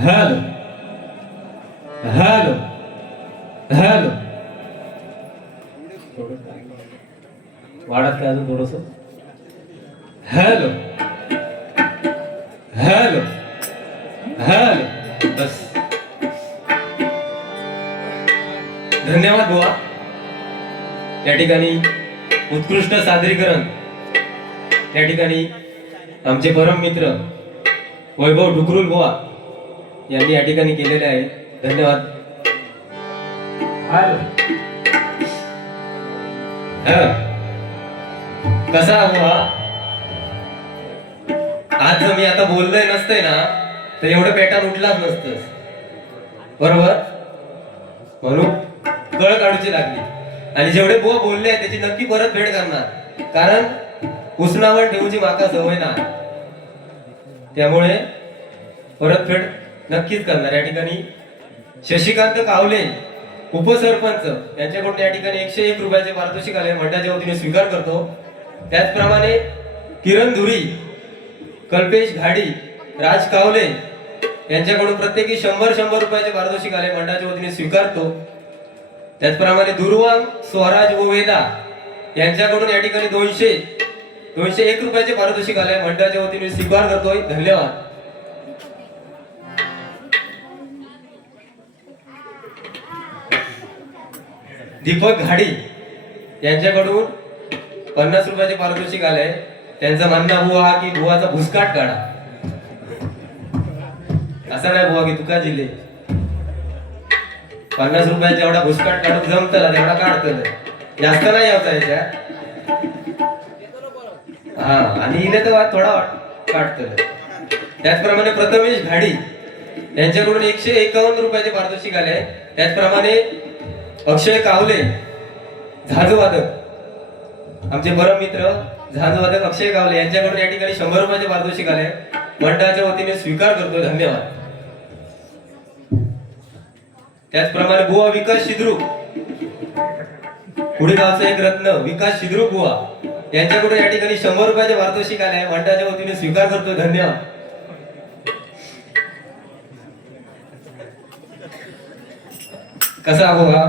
Hello hello hello वाढत काय अजून थोडस हॅलो हॅलो हॅलो बस. धन्यवाद बुवा. या ठिकाणी उत्कृष्ट सादरीकरण या ठिकाणी आमचे परम मित्र वैभव ढुकरुल बुवा यांनी या ठिकाणी केलेले आहे. धन्यवाद. कसा बुवा आज जर मी आता बोललोय नसतंय ना तर एवढं पेटान उठलाच नसतं बरोबर. म्हणून कळ काढूची लागली आणि जेवढे बुवा बोलले त्याची नक्की परत भेट करणार कारण उसनावर ठेवूची माका सवय ना त्यामुळे परतफेड नक्कीच करणार. या ठिकाणी शशिकांत कावले उपसरपंच यांच्याकडून या ठिकाणी 101 रुपयाचे पारितोषिक आले मंडळाच्या वतीने स्वीकार करतो. त्याचप्रमाणे किरण धुरी कल्पेश घाडी राज कावले यांच्याकडून प्रत्येकी 100 रुपयाचे पारितोषिक आले मंडळाच्या वतीने स्वीकारतो. त्याचप्रमाणे दुर्वांग स्वराज व वेदा यांच्याकडून या ठिकाणी 201 रुपयाचे पारितोषिक आले मंडळाच्या वतीने स्वीकार करतोय. धन्यवाद. दीपक घाडी यांच्याकडून 50 रुपयाचे पारितोषिक आले. त्यांचं म्हणणं बुवा की बुवाचा भुसकाट काढा. असं नाही बुवा की तुका जिल्हे 50 रुपयाचा एवढा भुसकाट काढून जमतला तेवढा काढतल जास्त नाही यायचा याच्या. हा आणि इले तर थोडा काढतल. त्याचप्रमाणे प्रथमेश घाडी यांच्याकडून 151 रुपयाचे पारितोषिक आले. त्याचप्रमाणे अक्षय कावले झांजवादक आमचे परम मित्र झांजवादक अक्षय कावले यांच्याकडून या ठिकाणी 100 रुपयाचे पारितोषिक आले मंडळाच्या वतीने स्वीकार करतो. धन्यवाद. त्याचप्रमाणे बुवा विकास शिद्रुक पुढे गावचा एक रत्न विकास शिद्रुक बुवा यांच्याकडून या ठिकाणी 100 रुपयाचे पारितोषिक आले मंडळाच्या वतीने स्वीकार करतो. धन्यवाद. कसा बुवा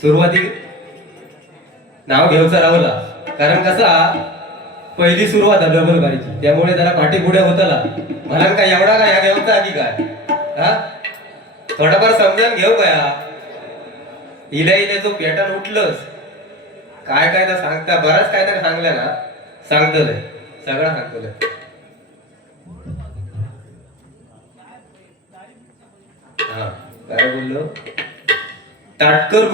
सुरुवाती नाव घ्यायचं राहुला कारण कसा पहिली सुरुवात आहे डबल गाडीची त्यामुळे जरा पाठी पुढे होतला मला काय एवढा काय घ्यायचा आधी काय हा थोडाफार समजून घेऊ का इले जो पेटर्न उठलंच काय काय तर सांगता बराच काय तर सांगलं ना सांगतलंय सगळं सांगतलंय. हा काय बोललो ताटकर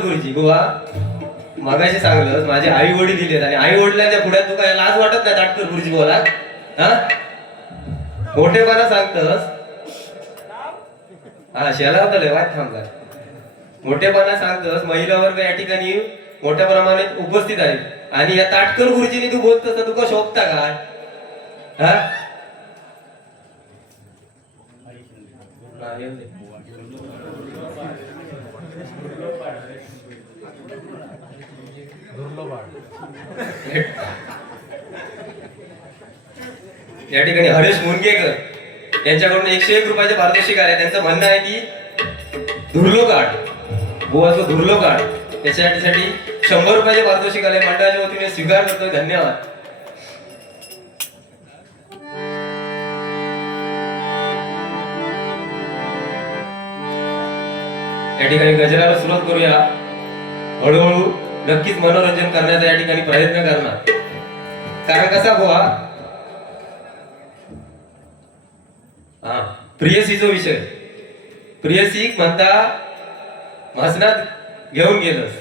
गुरुजी बुवा मगाशी सांगलं माझे आई वडील दिलेत आणि आई वडिलांच्या पुढ्यात तू काय लाज वाटत नाही ताटकर गुरुजी बोला हा मोठेपणा सांगतस हा शेला होता वाट थांबला मोठेपणा सांगतस महिला वर्ग या ठिकाणी मोठ्या प्रमाणात उपस्थित आहेत आणि या ताटकर गुरुजींनी तू बोलतस तुका शोभता काय हा या ठिकाणी हरेश मुनगेकर यांच्याकडून 101 रुपयाचे पारितोषिक आले. त्यांचं म्हणणं आहे की धुरलो कार्ड बुवाचं धुरलो कार्ड त्याच्यासाठी 100 रुपयाचे पारितोषिक आले मंडळाच्या वतीने स्वीकार करतोय. धन्यवाद. या ठिकाणी गजराला सुरुवात करूया. हळूहळू नक्कीच मनोरंजन करण्याचा या ठिकाणी प्रयत्न करणार. कारण कसा बुवा, हा प्रियसीचा विषय. प्रियसी म्हणता म्हसनात घेऊन गेलस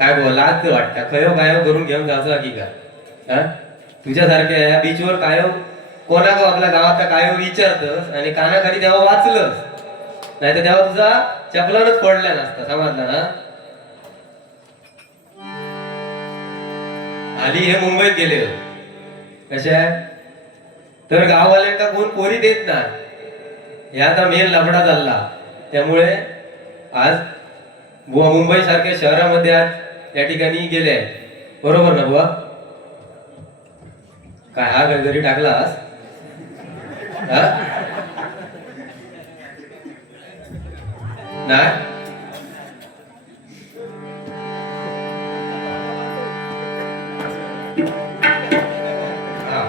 काय बुवा, लाज वाटता खयो कायो करून घेऊन जायचं की का? हा तुझ्यासारख्या या बीचवर कायो कोणा गो आपल्या गावात कायो विचारतस आणि कानाखाली तेव्हा वाचलंस, नाही तर तेव्हा तुझा चपलानच पडल्या नसता. समजला ना? आली हे मुंबईत गेले कशा तर गाववाल्यांका कोण पोरी देत ना, हे आता मेन लफडा चालला. त्यामुळे आज बुवा मुंबई सारख्या शहरामध्ये आज या ठिकाणी गेले. बरोबर ना बुवा? काय हा घरी टाकलास? नाही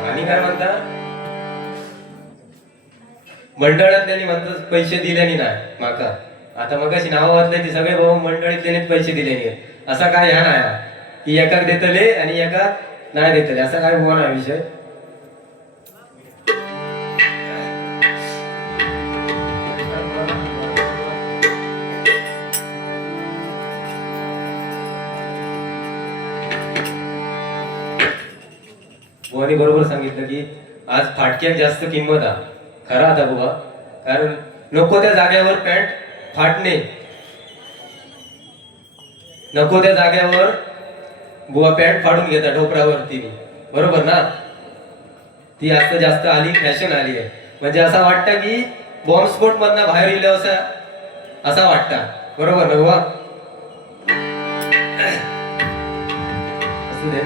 आणि काय म्हणता मंडळातल्यानी म्हणतात पैसे दिल्यानी नाही माका. आता मग अशी नाव वाचले ती सगळे भाऊ मंडळीतल्याने पैसे दिले असा काय ह्या नाही की एकाक देतले आणि एकाक नाही देतले असा काय हुआ ना विषय. बुवानी बरोबर सांगितलं की आज फाटक्यात जास्त किंमत आहे. खरा आता बुवा, कारण नको त्या जाग्यावर पॅन्ट फाटणे, नको त्या जाग्यावर बुवा पॅन्ट फाडून घेता ढोपरावरती. बरोबर ना? ती आता जास्त आली, फॅशन आली आहे. म्हणजे असं वाटतं की बॉम्बस्फोट मधनं बाहेर येईल असा वाटतं. बरोबर ना बुवा? असू दे.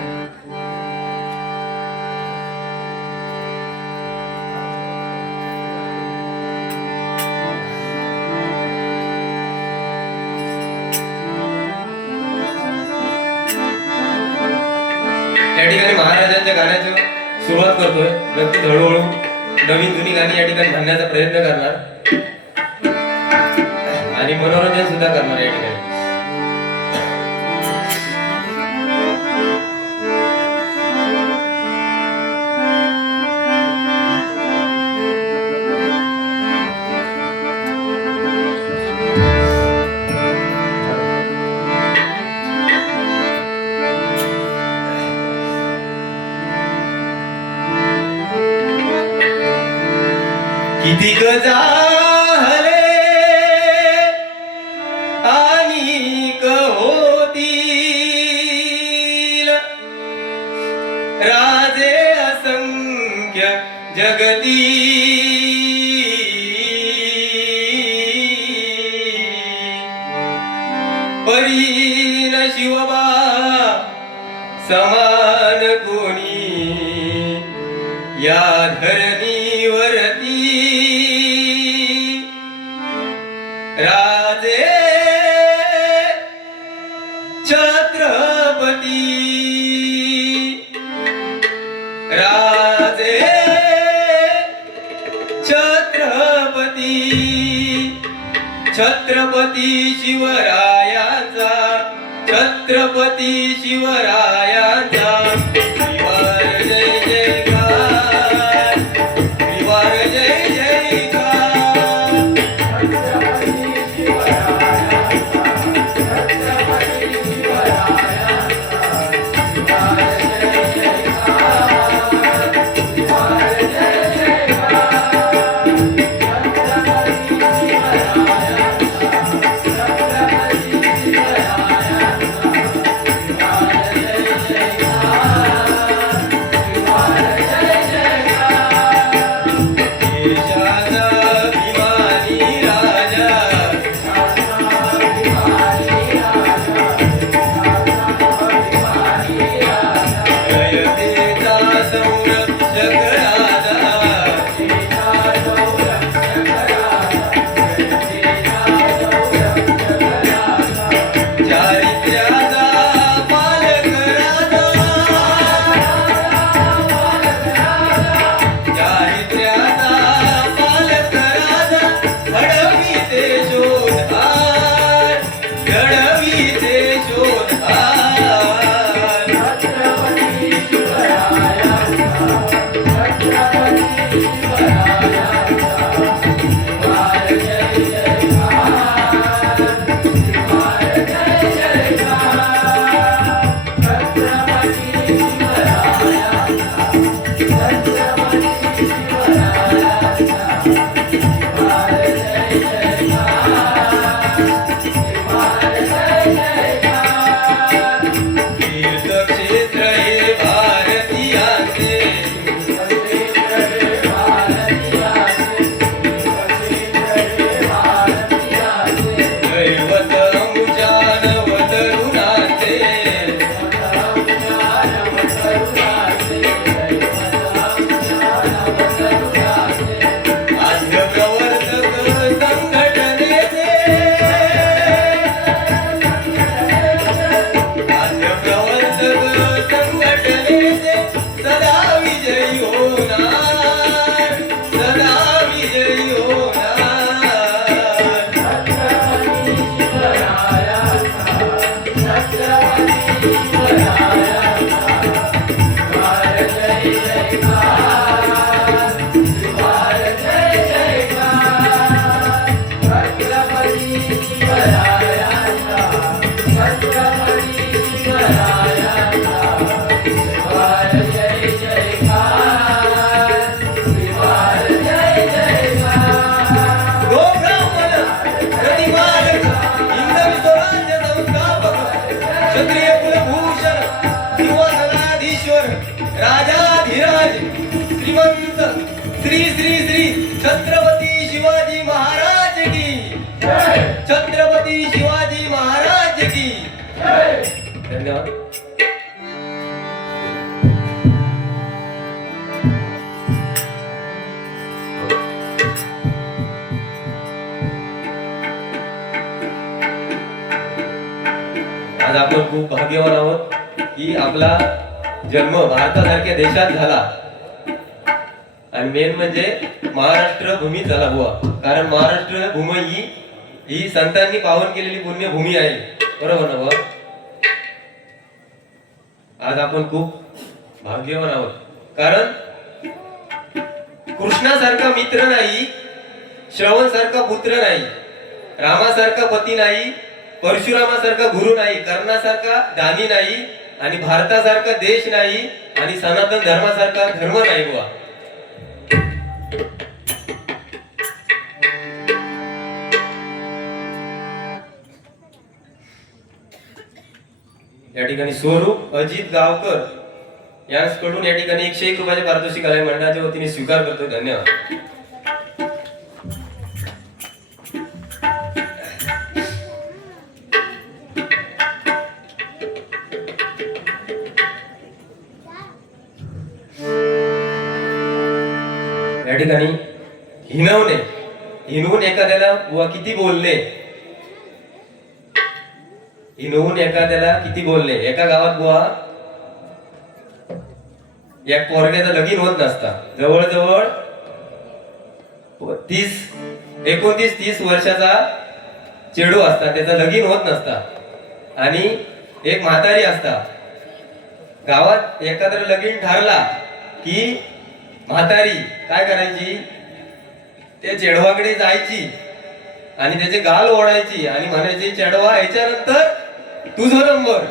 या ठिकाणी महाराजांच्या गाण्याची सुरुवात करतोय. नक्कीच हळूहळू नवीन जुनी गाणी या ठिकाणी म्हणण्याचा प्रयत्न करणार आणि मनोरंजन सुद्धा करणार या ठिकाणी. किती झाले आणि होतील राजे असंख्य जगती, परीन शिवबा समान कोणी या धरणीवरती. राजे छत्रपती, राजे छत्रपती, छत्रपती शिवरायाचा, छत्रपती शिवरायाचा श्रीवार जय जयकार, श्रीवार जय जयकार. राजाधिराज श्रीमंत श्री श्री श्री छत्रपती शिवाजी महाराज की छत्रपती शिवाजी महाराज की धन्यवाद. आज आपण खूप भाग्यवान आहोत की आपला जन्म भारतासारख्या देशात झाला आणि मेन म्हणजे महाराष्ट्र भूमी झाला बुवा. कारण महाराष्ट्र भूमी ही संतांनी पावन केलेली पुण्यभूमी आहे. बरोबर ना बुवा? आज आपण खूप भाग्यवान आहोत कारण कृष्णासारखा मित्र नाही, श्रवणसारखा पुत्र नाही, रामासारखा पती नाही, परशुरामासारखा गुरु नाही, कर्णासारखा दानी नाही आणि भारतासारखा देश नाही आणि सनातन धर्मासारखा धर्म नाही बुवा. या ठिकाणी स्वरूप अजित गावकर यांच्याकडून या ठिकाणी 101 रुपयाचे पारितोषिक कला मंडळाच्या वतीने स्वीकार करतो. धन्यवाद. या ठिकाणी हिनवून एखाद्याला बुवा किती बोलले, हिनवून एखाद्याला किती बोलले. एका गावात बुवा एक पोरग्याचं लगीन होत नसता. जवळजवळ 29-30 वर्षाचा चेडू असता, त्याचा लगीन होत नसता आणि एक म्हातारी असता. गावात एखादं लगीन ठरला की म्हातारी काय करायची, त्या चेडवाकडे जायची आणि त्याचे गाल ओढायची आणि म्हणायची, चेडवा ह्याच्यानंतर तुझा नंबर,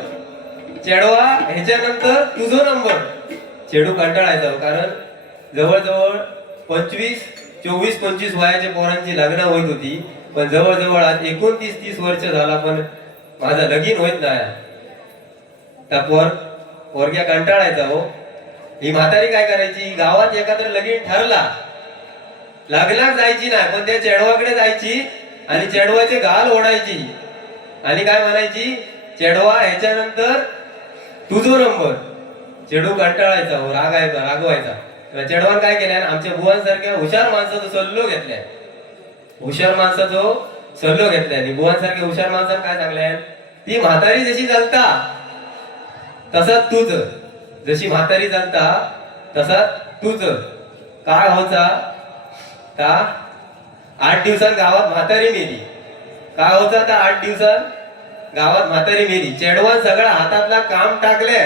चेडवा ह्याच्यानंतर तुझा नंबर. चेडू कंटाळायचा कारण जवळजवळ 24-25 वयाच्या पोरांची लग्न होत होती. पण जवळजवळ आज 29-30 वर्ष झाला पण माझा लगीन होत नाही. त्या पोरग्या कंटाळायचा हो. ही म्हातारी काय करायची, गावात एखादं लगीन ठरला, लग्नात जायची नाही पण त्या चेडवाकडे जायची आणि चेडवाचे गाल ओढायची आणि काय म्हणायची, चेडवा ह्याच्यानंतर तुझो नंबर. चेडू कंटाळायचा हो, रागवायचा. चेडवान काय केलं, आमच्या बुवांसारख्या हुशार माणसाचा सल्लो घेतलाय. हुशार माणसाचा सल्लो घेतलाय आणि बुवांसारख्या हुशार माणसाला काय सांगलाय, ती म्हातारी जशी चालता तसा तूच, जशी म्हातारी चालता तसा तूच. काय होता ता 8 दिवसात गावात म्हातारी मेली. काय होता ता 8 दिवसात गावात म्हातारी मेली. चेडवान सगळं हातातला काम टाकले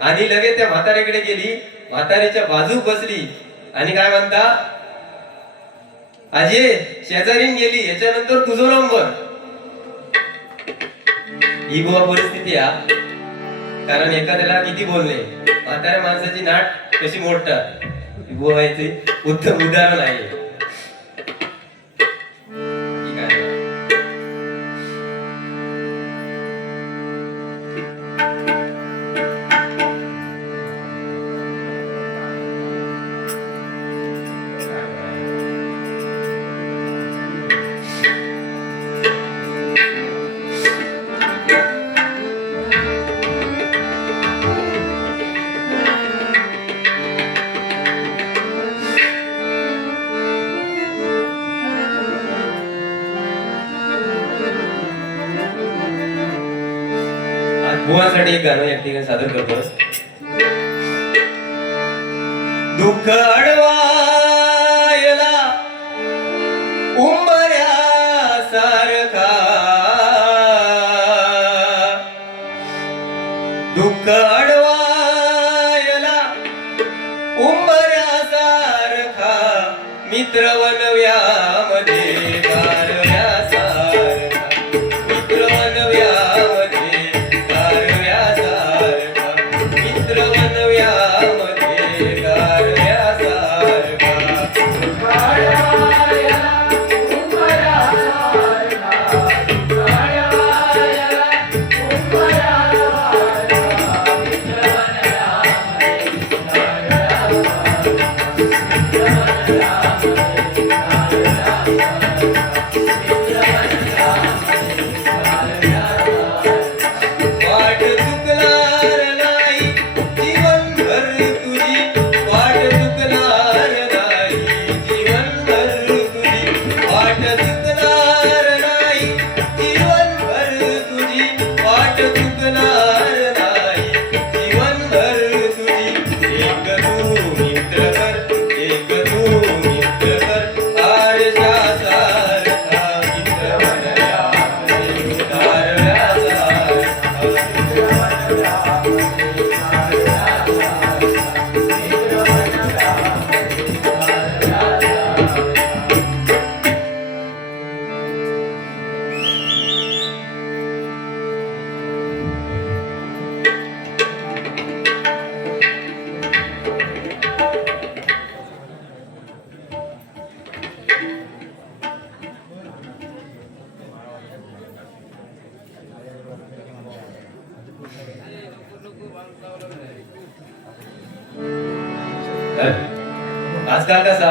आणि लगेच त्या म्हातारीकडे गेली, म्हातारीच्या बाजूक बसली आणि काय म्हणता, आजी शेजारीन गेली, याच्यानंतर तुझा नंबर. ही बुवा परिस्थिती आहे. कारण एखाद्याला किती बोलणे, म्हाताऱ्या माणसाची नाट कशी मोडतात बुवा याचे उत्तम उदाहरण आहे. ठीक आहे. बुवासाठी एक गाणं या ठिकाणी सादर करतो. दुःख अडवायला उंबऱ्यासारखा, दुःख अडवायला उंबऱ्यासारखा, मित्र वनव्यामध्ये गारव्यासारखा, मित्र वनव्यामध्ये गारव्यासारखा, मित्र वनव्यामध्ये गारव्यासारखा. वाट चुकणार नाही जीवनभर तुझी, वाट चुकणार नाही जीवनभर तुझी, वाट चुकणार नाही जीवनभर तुझी, वाट चुकणार नाही जीवनभर तुझी. एक तू मित्र कर, एक तू मित्र कर, आरशासारखा मित्र वनव्यामध्ये गारव्यासारखा. आजकाल कसा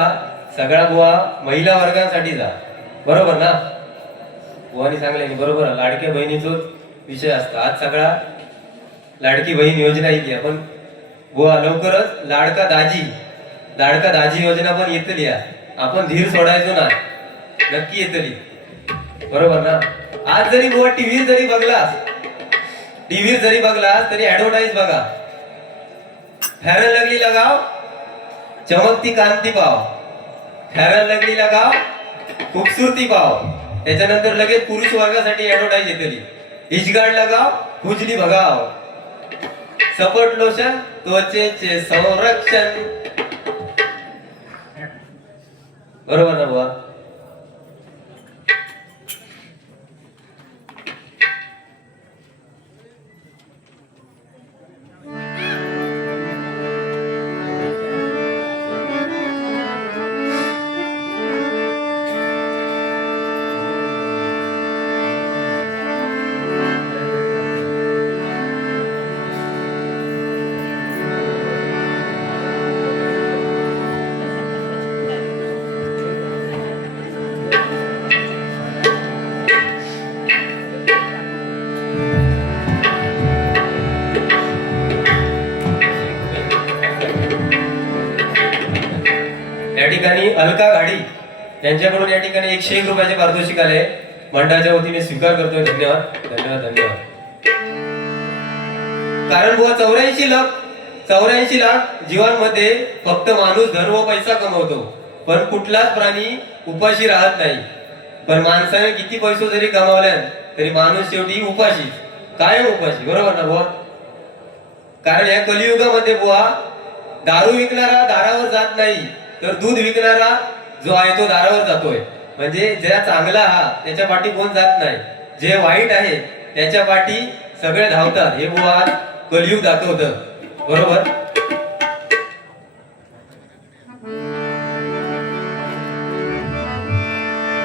सगळा बुवा महिला वर्गांसाठीचा, बरोबर ना? बुवानी सांगले बरोबर, लाडक्या बहिणीचोच विषय असतो. आज सगळा लाडकी बहीण योजना येते, पण बुवा लवकरच लाडका दाजी योजना पण येतली. आपण धीर सोडायचो ना, नक्की येतली, बरोबर ना? आज जरी बुवा टीव्ही जरी बघलास तरी ऍडव्हर्टाईज बघा, फेअर अँड लवली लगाव चमकती कांती पाव, फेअर अँड लवली लगाव खूबसूरती पाव. त्याच्यानंतर लगेच पुरुष वर्गासाठी ऍडव्हर्टाईज येतली, इजगार्ड लगाव खुजली भगाव, सपोर्ट लोशन त्वचेचे संरक्षण. बरोबर ना बुवा? या ठिकाणी अलका घाडी यांच्याकडून या ठिकाणी 101 रुपयाचे पारितोषिक आले. मंडळाच्या वतीने स्वीकार करतोय. धन्यवाद धन्यवाद धन्यवाद. कारण बुवा 84 लाख जीवांमध्ये फक्त माणूस धन व पैसा कमवतो, पण कुठलाच प्राणी उपाशी राहत नाही. पण माणसाने किती पैसे जरी कमावल्या तरी माणूस शेवटी उपाशी, कायम उपाशी, बरोबर ना बुवा? कारण या कलियुगामध्ये बुवा दारू विकणारा दारावर जात नाही, तर दूध विकणारा जो आहे तो दारावर जातोय. म्हणजे ज्या चांगला हा त्याच्या पाठी कोण जात नाही, जे वाईट आहे त्याच्या पाठी सगळे धावतात. हे बुवा कलियुग दाखवतं. बरोबर.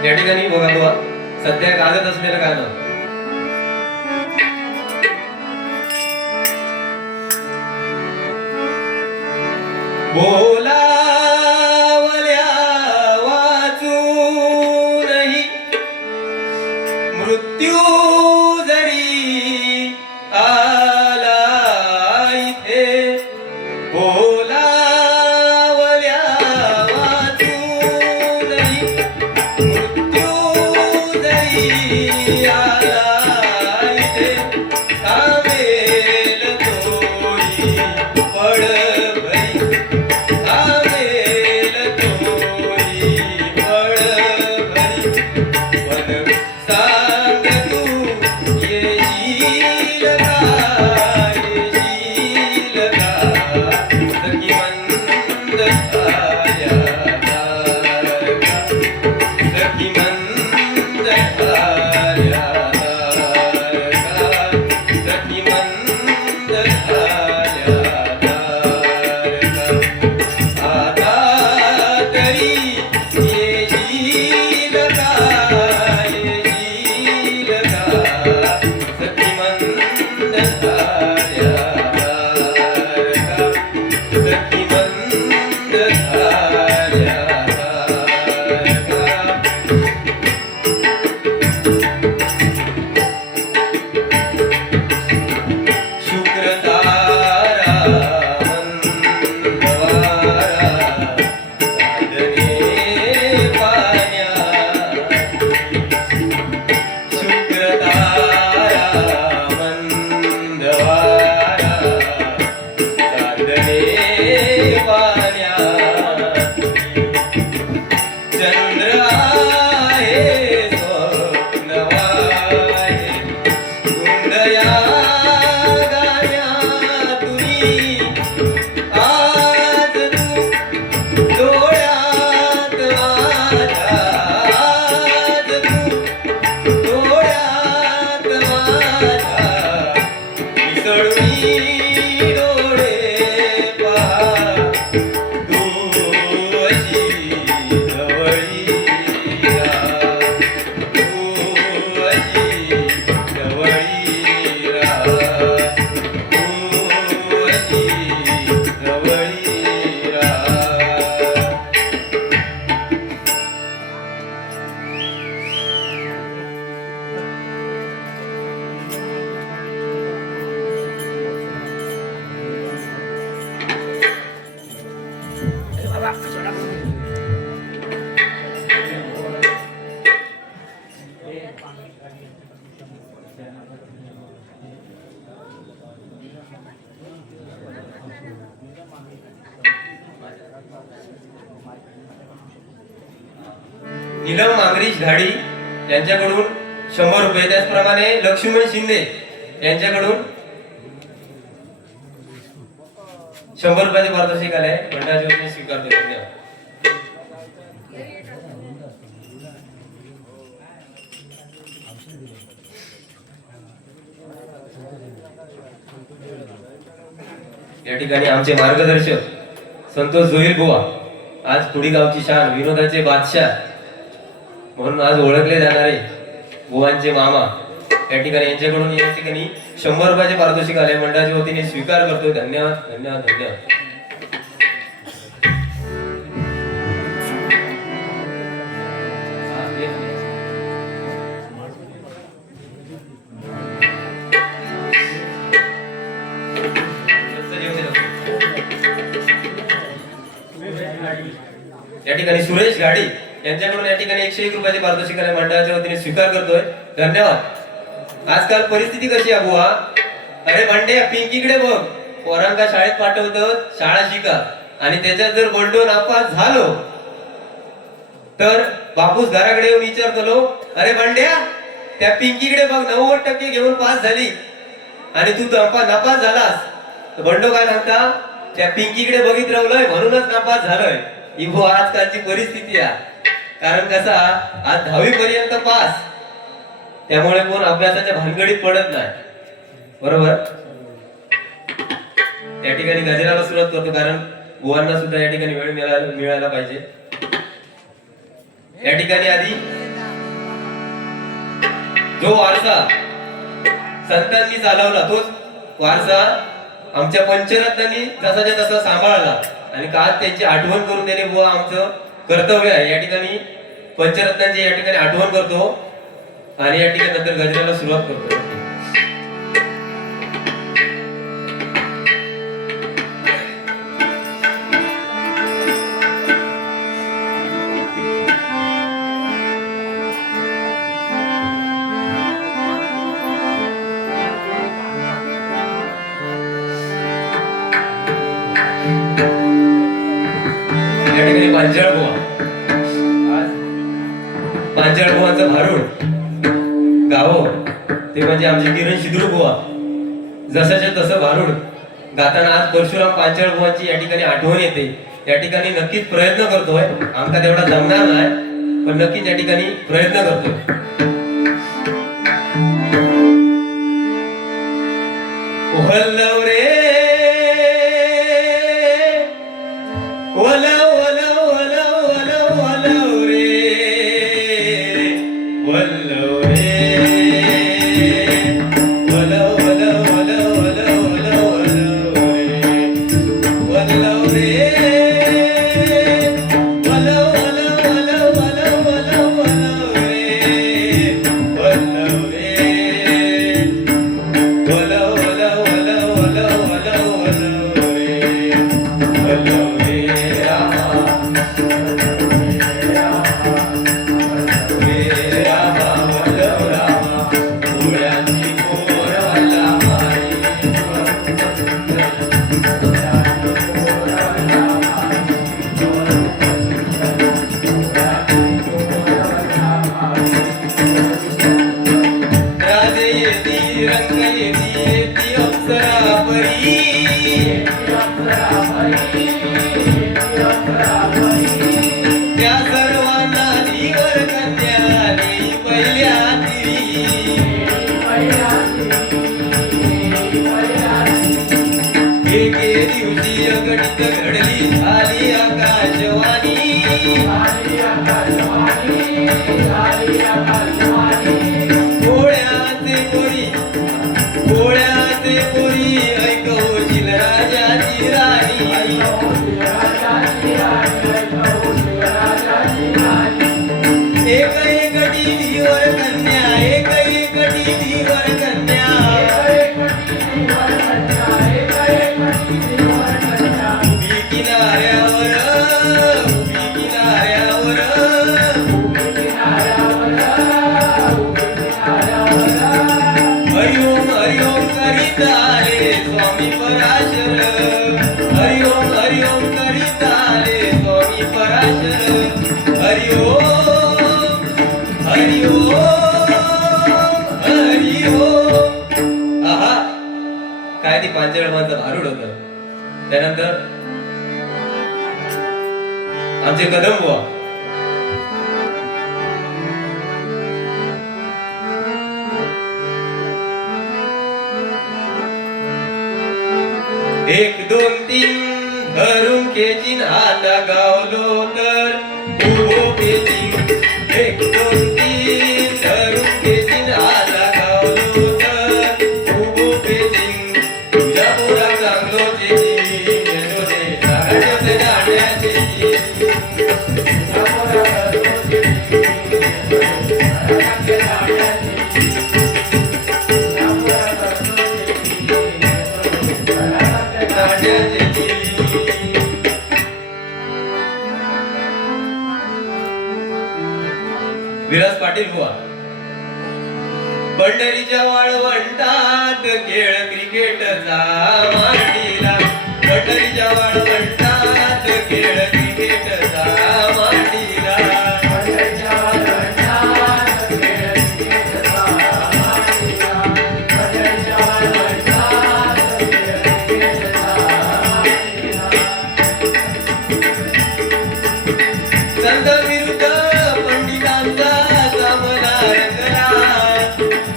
या ठिकाणी बघा बुवा सध्या गाजत असलेलं गाणं बोलावल्या वाचूनही मृत्यू जरी आला इथे बोलावल्या वाचूनही मृत्यू जरी आला इथे थांबेल तोही पळभरी थांबेल तोही पळभरी पण सांग तू येशील का येशील का सखी मंद झाल्या तारका सखी मंद झाल्या तारका सखी मंद झाल्या तारका आता तरी येशील का येशील का सखी मंद झाल्या तारका सखी मंद झाल्या तारका शुक्र तारा मंदवारा चांदणे पाण्यात शुक्र तारा मंदवारा चांदणे पाण्यात चंद्र आहे स्वप्नवाहे गुंडया गाण्यातुनी आज तू डोळ्यात माझ्या आज तू डोळ्यात माझ्या मिसळून डोळे पहा तू अशी जवळी राहा तू अशी जवळी राहा तू अशी जवळी राहा. नीलम मांगरीश घाडी यांच्याकडून 100 रुपये. त्याचप्रमाणे लक्ष्मण शिंदे यांच्याकडून 100 रुपयाचे पारितोषिक आले. मंडळाच्या वतीने स्वीकारतो. धन्यवाद. या ठिकाणी आमचे मार्गदर्शक संतोष जोईल बुवा आज पुडी गावची शान विनोदाचे बादशाह म्हणून आज ओळखले जाणारे बुवांचे मामा या ठिकाणी यांच्याकडून या ठिकाणी 100 रुपयाचे पारितोषिक आले. मंडळाच्या वतीने स्वीकार करतो. धन्यवाद धन्यवाद धन्यवाद. या ठिकाणी सुरेश गाडी यांच्याकडून या ठिकाणी 101 रुपयाचे पारितोषिक आले. मंडळाच्या वतीने स्वीकार करतोय. धन्यवाद. आजकाल परिस्थिती कशी आहे बुवा? अरे बंडे पिंकीकडे बघ, पोरांका शाळेत पाठवतं शाळा शिका आणि त्याच्यात जर बंडो नापास झालो तर बापूस घराकडे येऊन विचारतो, अरे बंड्या त्या पिंकीकडे बघ 90% घेऊन पास झाली आणि तू नापास झालास. तर बंडो काय सांगता, त्या पिंकीकडे बघित राहिलोय म्हणूनच नापास झालोय. ही आजकालची परिस्थिती आहे. कारण कसा आज 10वी पर्यंत पास, त्यामुळे कोण अभ्यासाच्या भानगडीत पडत नाही. बरोबर. या ठिकाणी गजराला सुरुवात करतो, कारण बुवांना सुद्धा या ठिकाणी वेळ मिळायला पाहिजे. या ठिकाणी आधी जो वारसा संतांनी चालवला तोच वारसा आमच्या पंचरत्नांनी जसाच्या तसा सांभाळला आणि का त्यांची आठवण करून देणे बुवा आमचं कर्तव्य आहे. या ठिकाणी पंचरत्नांची या ठिकाणी आठवण करतो आणि या ठिकाणी नंतर गजराला सुरुवात करतो. या ठिकाणी पांचाळ बुवांचं भारूड गावो ते म्हणजे आमचे किरण शिदूर बुवा. जसाच्या तसं भारूड गाताना आज परशुराम पांचाळ बुवांची या ठिकाणी आठवण येते. या ठिकाणी नक्कीच प्रयत्न करतोय, आमका तेवढा जमणार नाही पण नक्कीच या ठिकाणी प्रयत्न करतोय. वल्लव रे वल्लव वल्लव वल्लव वल्लव रे वल्लव रे वल्लव वल्लव वल्लव वल्लव वल्लव वल्लव रे वल्लव वल्लव वल्लव वल्लव वल्लव रे वल्लव रे वल्लव वल्लव वल्लव वल्लव वल्लव रे वल्लव रे त्या सर्वांना धीवर कन्या देई पहिल्या तिरी. एके दिवशी अघटित घडली झाली आकाशवाणी. कोळ्याचे पोरी ऐकवशील राजाची राणी. एक एकटी धीवर कन्या एक एकटी धीवर कन्या उभी किनाऱ्यावर हरिओम हरिओम करीत आले स्वामी पराशर. हरिओम हरिओम करीत आले स्वामी पराशर. हरिओम हरिओम हरिओम. आहा काय ती पांचाळमांचं भारूड होतं. त्यानंतर आमचे कदम बुवा एक दोन तीन धरून खेचीन आता गावलो तर उभो खेचीन. एक दोन तीन धरून खेचीन आता गावलो तर उभो खेचीन. तुझ्या पोरा चांगलो चेचीन यशोदे सागाट्याचे दांड्या चेचीन. विलास पाटील बुवा. पंढरीच्या वाळवंटात खेळ क्रिकेटचा मांडीला. पंढरीच्या वाळवंटात खेळ क्रिकेटचा मांडीला. संत विरुद्ध पंडितांचा सामना रंगला.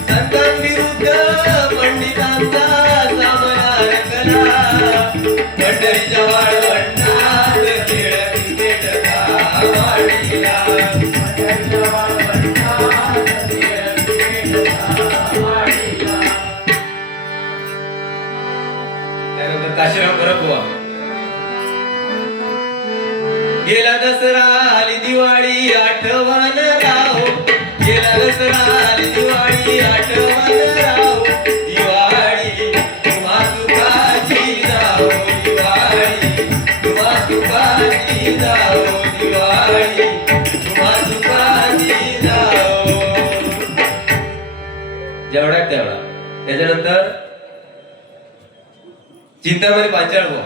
संत विरुद्ध पंडितांचा सामना रंगला. पंढरीच्या वाळवंटात खेळ क्रिकेट गावाडीला. त्यानंतर काशीराम परब बुवा. गेला दसरा आली दिवाळी आठवण राहो, गेला दसरा आली दिवाळी आठवण राहो, दिवाळी तुम्हा सुखाची जाओ, दिवाळी तुम्हा सुखाची जाओ, दिवाळी तुम्हा सुखाची जाओ. जेवढा तेवढा. त्याच्यानंतर चिंतामणी पांचाळ बुवा.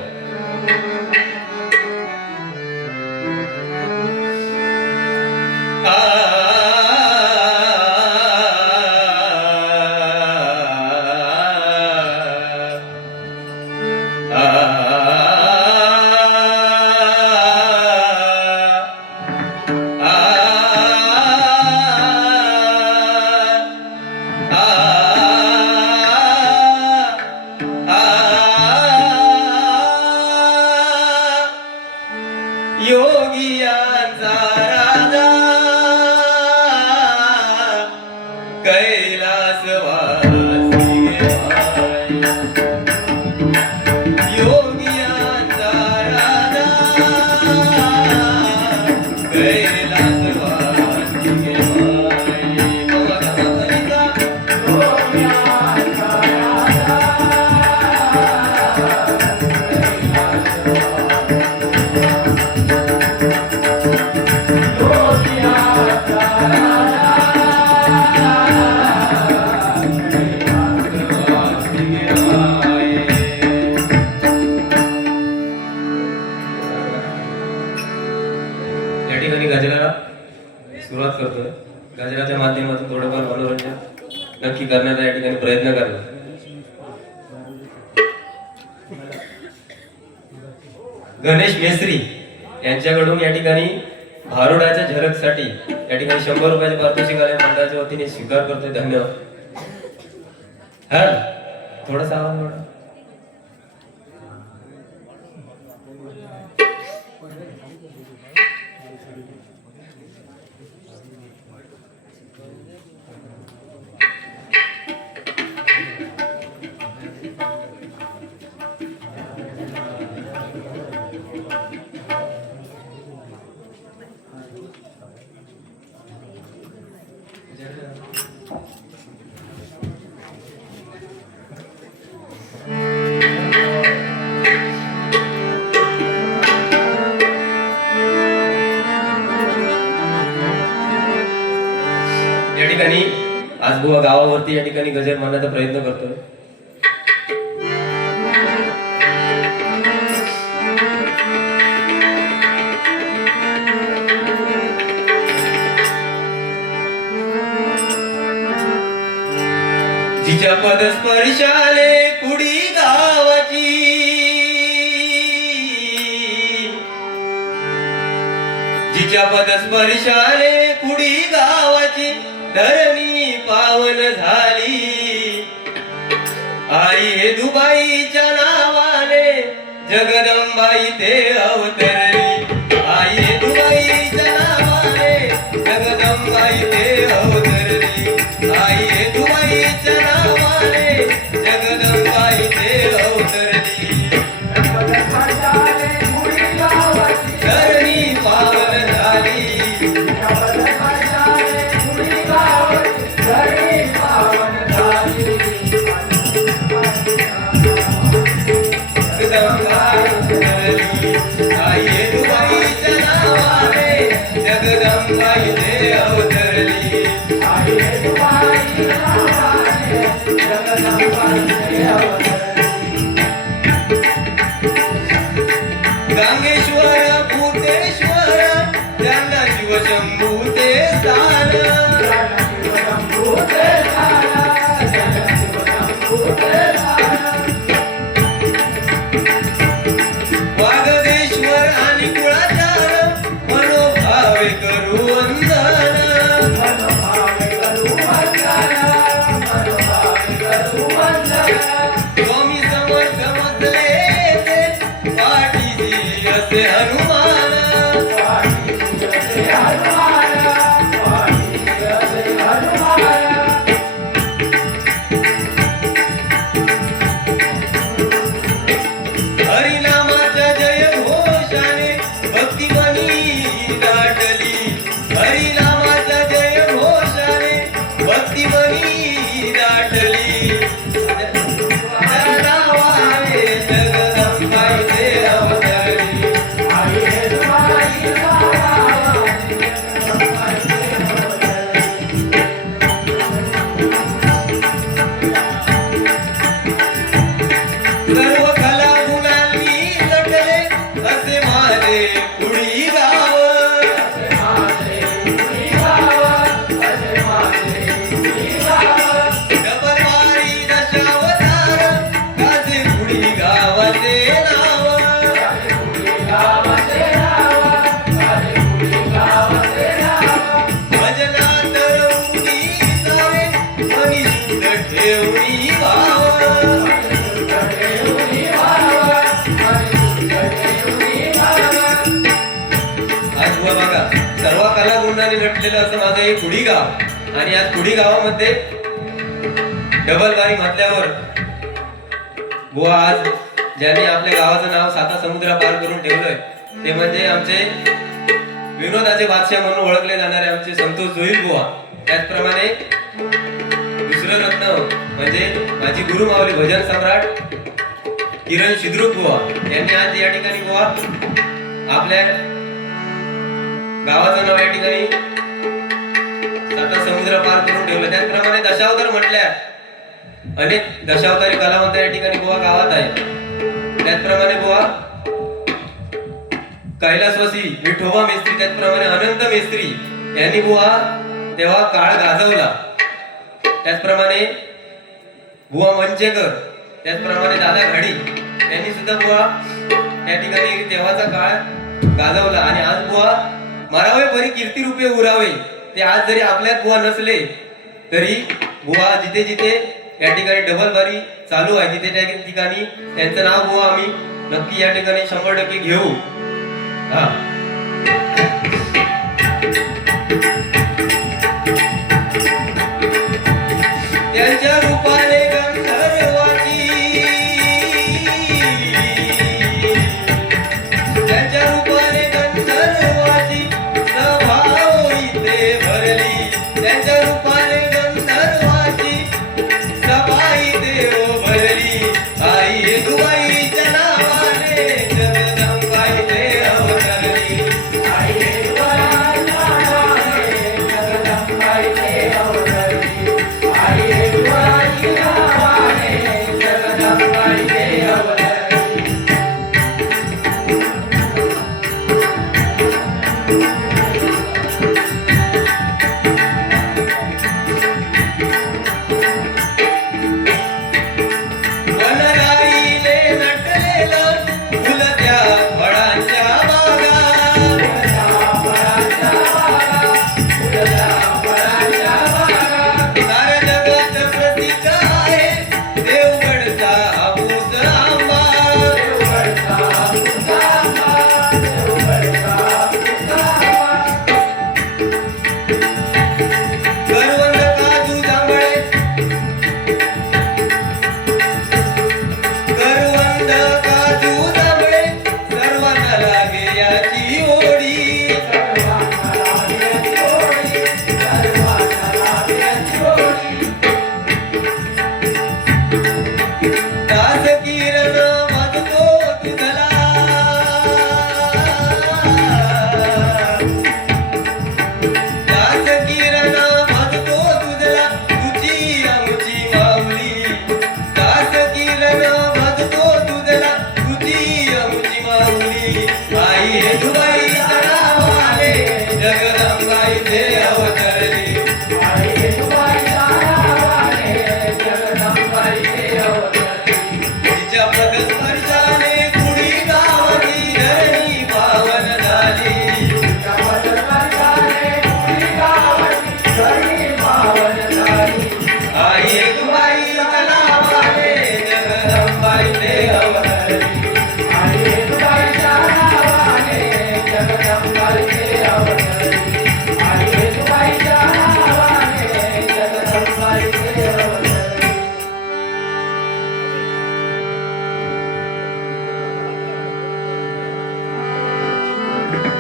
योगियांचा राजा कैलासवासी गेला. योगियांचा राजा कैलासवासी गेला. या ठिकाणी गजराला सुरुवात करतोय. गजराच्या माध्यमातून थोडंफार मनोरंजन नक्की करण्याचा या ठिकाणी प्रयत्न करतो. गणेश मेस्त्री यांच्याकडून या ठिकाणी भारुडाच्या झलकसाठी या ठिकाणी 100 रुपयाचे पारितोषिक आले. मंडळाच्या वतीने स्वीकार करतोय. धन्यवाद. हा थोडासा आवाज वाढवा. या ठिकाणी आज बुवा गावावरती या ठिकाणी गजर मारण्याचा प्रयत्न करतोय. जिच्या पदस्पर्शाले कुडी गावाची, जिच्या पदस्पर्शाले कुडी गावाची धरणी पावन झाली. आई हे दुबाईच्या नावाने जगदंबाई ते अवतरली. आई हे दुबाईच्या नावाने जगदंबाई ते अवतरली. आई हे दुबाईच्या नावाने जगदंबाई ते अवतरली. धरणी पावन झाली. आई हे दुबाईच्या नावाने जगदंबाई ते अवतरली. आई हे दुबाईच्या नावाने जगदंबाई ते अवतरली. गांगेश्वर भूतेश्वर त्यांना शिवशंभू ते स्थान. वागदेश्वर आणि कुळाचार मनोभावे करू वंदन. स्वामी समर्थ म्हटले ते शिवसे हनुमान हरिनामाच्या जय घोषाने भक्तिमनी दाटली हरिनामाच्या जय घोषाने भक्तिमनी दाटली त्या नावाने जगदंबाई ते अवतरली सर्व कला गुणांनी नटले असे माझे कुडी गाव डबलवारी दशावतार गाजे कुडी गावाचे नाव भजनात रंगी सारे मनी शुद्ध ठेवणी भाव आज बुवा बघा सर्व कला गुणांनी नटलेलं असं माझं हे कुडी गाव आणि आज कुडी गावामध्ये डबलवारी म्हटल्यावर बुवा आज ज्यांनी आपल्या गावाचं नाव साता समुद्र पार करून ठेवलंय ते म्हणजे आमचे विनोदाचे बादशाह म्हणून ओळखले जाणारे आमचे संतोष जोईल बुवा त्याचप्रमाणे दुसरं रत्न म्हणजे माझी गुरु माऊली भजन सम्राट किरण शिद्रुक बुवा यांनी आज या ठिकाणी बुवा आपल्या गावाचं नाव या ठिकाणी साता समुद्र पार करून ठेवलं त्याचप्रमाणे दशावतार म्हटल्या अनेक दशावतारी कलावंत या ठिकाणी बुवा गावात आहे त्याचप्रमाणे बुवा कैलासवासी विठोबा मेस्त्री त्याचप्रमाणे अनंत मेस्त्री यांनी बुवा तेव्हा काळ गाजवला त्याचप्रमाणे बुवा मंचेकर त्याचप्रमाणे दादा घाडी यांनी सुद्धा बुवा त्या ठिकाणी तेव्हाचा काळ गाजवला आणि आज बुवा मरावे परी कीर्ती रूपे उरावे ते आज जरी आपल्यात बुवा नसले तरी बुवा जिथे जिथे या ठिकाणी डबलबारी चालू आहे तिथे त्या ठिकाणी त्यांचं नाव बुवा आम्ही नक्की या ठिकाणी 100% घेऊ हा त्यांच्या रूपाने गंधर्वाची त्यांच्या रूपाने गंधर्वाची सभा इथे भरली त्यांच्या रूपाने गंधर्वाची सभा इथे भरली आई येदुबाईच्या नावाने जगदंबा इथे अवतरली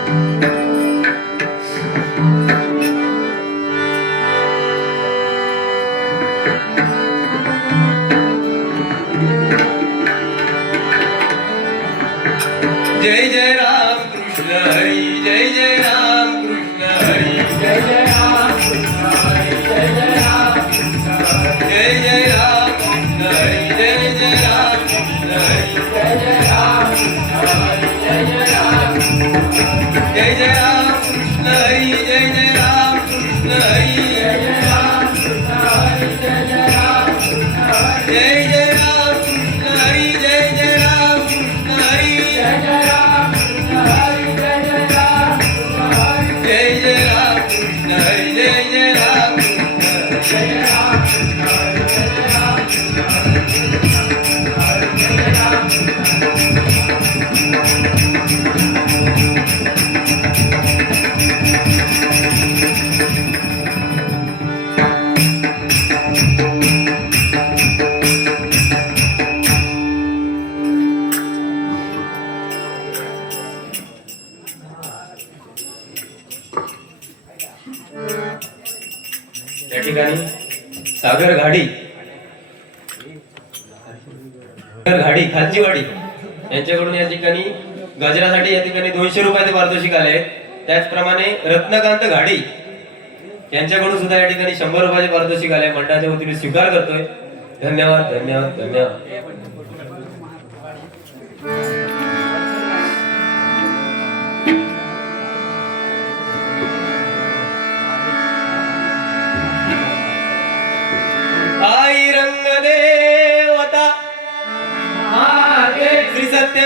जय जय राम कृष्ण हरी, जय जय राम कृष्ण हरी, जय जय राम कृष्ण हरी, जय जय राम कृष्ण हरी, जय जय राम कृष्ण हरी, जय जय राम कृष्ण हरी, जय जय राम कृष्ण हरी, जय जय राम, जय जय राम कृष्ण हरी, जय जय राम कृष्ण हरी, जय जय राम कृष्ण हरी, जय जय राम कृष्ण हरी, जय जय राम कृष्ण हरी, जय जय राम कृष्ण हरी, जय जय राम कृष्ण हरी, जय जय राम कृष्ण हरी, जय जय राम कृष्ण हरी, जय जय राम कृष्ण हरी, जय जय राम कृष्ण हरी, जय जय राम कृष्ण हरी, जय जय राम या ठिकाणी सागर घाडी खालचीवाडी यांच्याकडून या ठिकाणी गजरासाठी या ठिकाणी 200 रुपयाचे पारितोषिक आले आहेत. त्याचप्रमाणे रत्नकांत घाडी यांच्याकडून सुद्धा या ठिकाणी 100 रुपयाचे पारितोषिक आले. मंडळाच्या वतीने स्वीकार करतोय. धन्यवाद धन्यवाद धन्यवाद. आई रंग देवता श्री सत्य